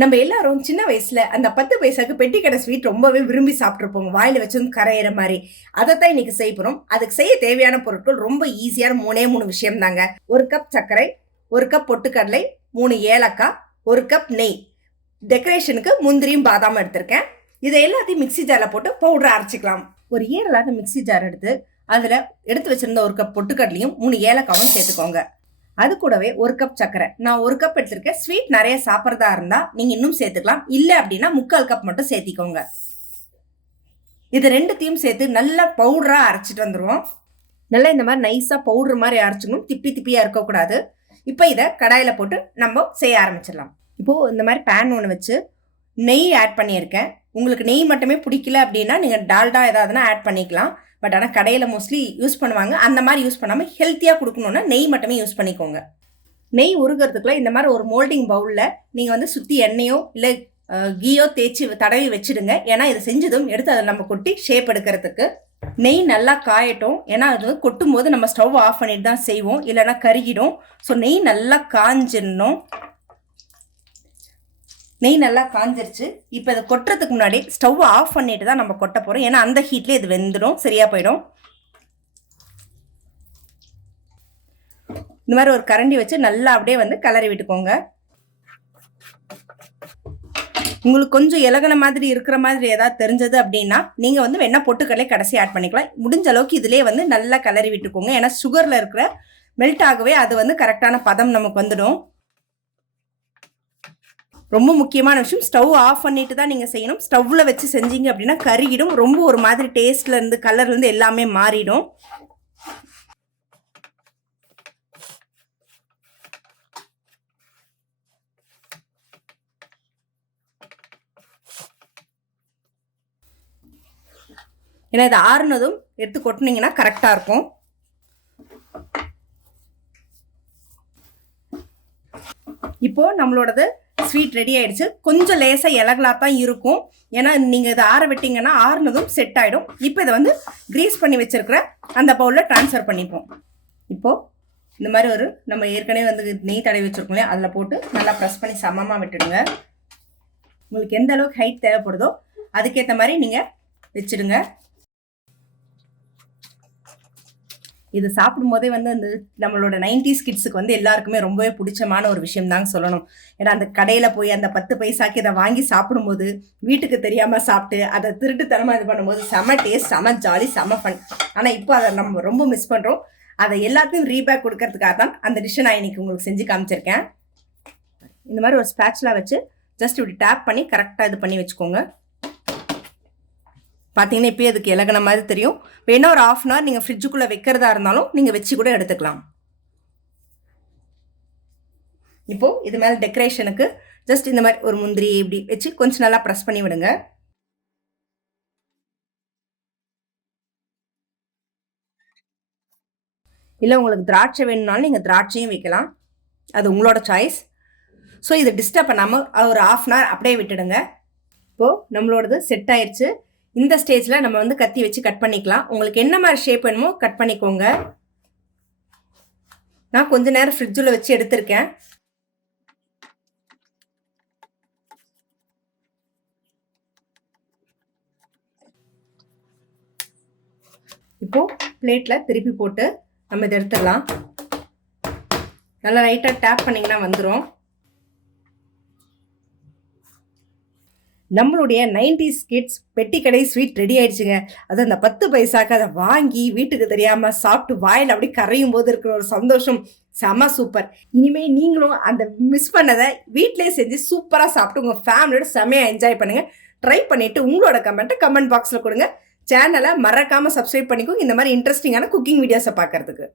நம்ம எல்லாரும் சின்ன வயசுல அந்த பத்து பைசாக்கு பெட்டி கடை ஸ்வீட் ரொம்பவே விரும்பி சாப்பிட்ருப்போம் வாயில வச்சதும் கரையிற மாதிரி. அதைத்தான் இன்னைக்கு செய்ய போறோம். அதுக்கு செய்ய தேவையான பொருட்கள் ரொம்ப ஈஸியான மூணே மூணு விஷயம் தாங்க ஒரு கப் சர்க்கரை ஒரு கப் பொட்டுக்கடலை மூணு ஏலக்காய் ஒரு கப் நெய். டெக்கரேஷனுக்கு முந்திரியும் பாதாமும் எடுத்திருக்கேன். இதை எல்லாத்தையும் மிக்ஸி ஜாரில் போட்டு பவுடரை அரைச்சிக்கலாம். ஒரு ஈரலாத மிக்ஸி ஜார் எடுத்து அதில் எடுத்து வச்சிருந்த ஒரு கப் பொட்டுக்கடலையும் மூணு ஏலக்காவும் சேர்த்துக்கோங்க. அது கூடவே ஒரு கப் சர்க்கரை. நான் ஒரு கப் எடுத்திருக்கேன். ஸ்வீட் நிறைய சாப்பிட்றதா இருந்தால் நீங்கள் இன்னும் சேர்த்துக்கலாம். இல்லை அப்படின்னா முக்கால் கப் மட்டும் சேர்த்திக்கோங்க. இது ரெண்டுத்தையும் சேர்த்து நல்லா பவுடராக அரைச்சிட்டு வந்துருவோம். நல்லா இந்த மாதிரி நைஸா பவுடர் மாதிரி அரைச்சிக்கணும். திப்பி திப்பியா இருக்கக்கூடாது. இப்போ இதை கடாயில போட்டு நம்ம செய்ய ஆரம்பிச்சிடலாம். இப்போ இந்த மாதிரி பேன் ஒன்று வச்சு நெய் ஆட் பண்ணியிருக்கேன். உங்களுக்கு நெய் மட்டுமே பிடிக்கல அப்படின்னா நீங்கள் டால்டா ஏதாவதுனா ஆட் பண்ணிக்கலாம். பட் ஆனால் கடையில் மோஸ்ட்லி யூஸ் பண்ணுவாங்க. அந்த மாதிரி யூஸ் பண்ணாமல் ஹெல்த்தியாக கொடுக்கணுன்னா நெய் மட்டுமே யூஸ் பண்ணிக்கோங்க. நெய் உருகிறதுக்குள்ள இந்த மாதிரி ஒரு மோல்டிங் பவுலில் நீங்கள் வந்து சுற்றி எண்ணெயோ இல்லை கீயோ தேய்ச்சி தடவி வச்சுடுங்க. ஏன்னா இது செஞ்சதும் எடுத்து அதை நம்ம கொட்டி ஷேப் எடுக்கிறதுக்கு. நெய் நல்லா காயட்டும். ஏன்னா அது வந்து கொட்டும் போது நம்ம ஸ்டவ் ஆஃப் பண்ணிட்டு தான் செய்வோம். இல்லைன்னா கருகிடும். ஸோ நெய் நல்லா காஞ்சிடணும். நெய் நல்லா காஞ்சிருச்சு. இப்போ இதை கொட்டுறதுக்கு முன்னாடி ஸ்டவ் ஆஃப் பண்ணிட்டு தான் நம்ம கொட்ட போகிறோம் ஏன்னா அந்த ஹீட்லேயே இது வெந்துடும் சரியாக போயிடும். இந்த மாதிரி ஒரு கரண்டி வச்சு நல்லா அப்படியே வந்து கலரி விட்டுக்கோங்க. உங்களுக்கு கொஞ்சம் இலகன மாதிரி இருக்கிற மாதிரி ஏதாவது தெரிஞ்சது அப்படின்னா நீங்கள் வந்து வேணா பொட்டுக்கடலை கடைசி ஆட் பண்ணிக்கலாம். முடிஞ்ச அளவுக்கு இதிலே வந்து நல்லா கலரி விட்டுக்கோங்க. ஏன்னா சுகரில் இருக்கிற மெல்ட் ஆகவே அது வந்து கரெக்டான பதம் நமக்கு வந்துடும். ரொம்ப முக்கியமான விஷயம். ஸ்டவ் ஆஃப் பண்ணிட்டு தான் நீங்கள் செய்யணும். ஸ்டவ்வில் வச்சு செஞ்சீங்க அப்படின்னா கருகிடும். ரொம்ப ஒரு மாதிரி டேஸ்ட்லேருந்து இருந்து எல்லாமே மாறிடும். ஏன்னா இது ஆறுனதும் எடுத்து கொட்டினீங்கன்னா கரெக்டாக இருக்கும். இப்போது நம்மளோடது ஸ்வீட் ரெடி ஆயிடுச்சு. கொஞ்சம் லேசாக இலகலா தான் இருக்கும். ஏன்னா நீங்கள் இதை ஆற விட்டீங்கன்னா ஆறுனதும் செட் ஆகிடும் இப்போ இதை வந்து க்ரீஸ் பண்ணி வச்சிருக்கிற அந்த பவுலில் ட்ரான்ஸ்ஃபர் பண்ணிப்போம். இப்போது இந்த மாதிரி ஒரு நம்ம ஏற்கனவே வந்து நெய் தடவி வச்சுருக்கோம் இல்லையா? அதில் போட்டு நல்லா ப்ரெஸ் பண்ணி சமமாக விட்டுடுங்க. உங்களுக்கு எந்த அளவுக்கு ஹைட் தேவைப்படுதோ அதுக்கேற்ற மாதிரி நீங்கள் வச்சுடுங்க. இது சாப்பிடும் போதே வந்து அந்த நம்மளோட நைன்டிஸ் கிட்ஸுக்கு வந்து எல்லாருக்குமே ரொம்பவே பிடிச்சமான ஒரு விஷயம் தாங்க சொல்லணும். ஏன்னா அந்த கடையில் போய் அந்த பத்து பைசாக்கு இதை வாங்கி சாப்பிடும்போது வீட்டுக்கு தெரியாமல் சாப்பிட்டு அதை திருட்டுத்தனமாக இது பண்ணும்போது செம டேஸ்ட் செம ஜாலி செம ஃபன். ஆனால் இப்போ அதை நம்ம ரொம்ப மிஸ் பண்ணுறோம் அதை எல்லாத்தையும் ரீபேக் கொடுக்கறதுக்காக தான் அந்த டிஷ்ஷை நான் இன்னைக்கு உங்களுக்கு செஞ்சு காமிச்சிருக்கேன். இந்த மாதிரி ஒரு ஸ்பேட்ச்லாம் வச்சு ஜஸ்ட் இப்படி டேப் பண்ணி கரெக்டாக இது பண்ணி வச்சுக்கோங்க. பார்த்தீங்கன்னா இப்போயே அதுக்கு இலகன மாதிரி தெரியும். வேணா ஒரு ஆஃப் அன் ஹவர் நீங்கள் ஃப்ரிட்ஜுக்குள்ளே வைக்கிறதா இருந்தாலும் நீங்கள் வச்சு கூட எடுத்துக்கலாம். இப்போது இது மேலே டெக்கரேஷனுக்கு ஜஸ்ட் இந்த மாதிரி ஒரு முந்திரி இப்படி வச்சு கொஞ்சம் நல்லா ப்ரெஸ் பண்ணி விடுங்க. இல்லை உங்களுக்கு திராட்சை வேணும்னாலும் நீங்கள் திராட்சையும் வைக்கலாம். அது உங்களோட சாய்ஸ் ஸோ இதை டிஸ்டர்ப் பண்ணாமல் ஒரு ஆஃப் அன் ஹவர் அப்படியே விட்டுடுங்க. இப்போது நம்மளோடது செட் ஆயிடுச்சு இந்த ஸ்டேஜில் நம்ம வந்து கத்தி வச்சு கட் பண்ணிக்கலாம். உங்களுக்கு என்ன மாதிரி ஷேப் வேணுமோ கட் பண்ணிக்கோங்க. நான் கொஞ்ச நேரம் ஃப்ரிட்ஜில் வச்சு எடுத்திருக்கேன். இப்போ பிளேட்டில் திருப்பி போட்டு நம்ம இதை எடுத்துடலாம். நல்லா லைட்டாக டேப் பண்ணிங்கன்னா வந்துடும் நம்மளுடைய நைன்டிஸ் கிட்ஸ் பெட்டி கடை ஸ்வீட் ரெடி ஆயிடுச்சுங்க. அது அந்த பத்து பைசாக்கு அதை வாங்கி வீட்டுக்கு தெரியாம சாப்பிட்டு வாயில் அப்படி கரையும் போது இருக்கிற ஒரு சந்தோஷம். செம சூப்பர் இனிமே நீங்களும் அந்த மிஸ் பண்ணதை வீட்டிலே செஞ்சு சூப்பராக சாப்பிட்டு உங்கள் ஃபேமிலியோட செமையாக என்ஜாய் பண்ணுங்க. ட்ரை பண்ணிட்டு உங்களோட கமெண்ட்டை கமெண்ட் பாக்ஸில் கொடுங்க. சேனலை மறக்காமல் சப்ஸ்கிரைப் பண்ணிக்கோ இந்த மாதிரி இன்ட்ரெஸ்டிங்கான குக்கிங் வீடியோஸை பார்க்கறதுக்கு.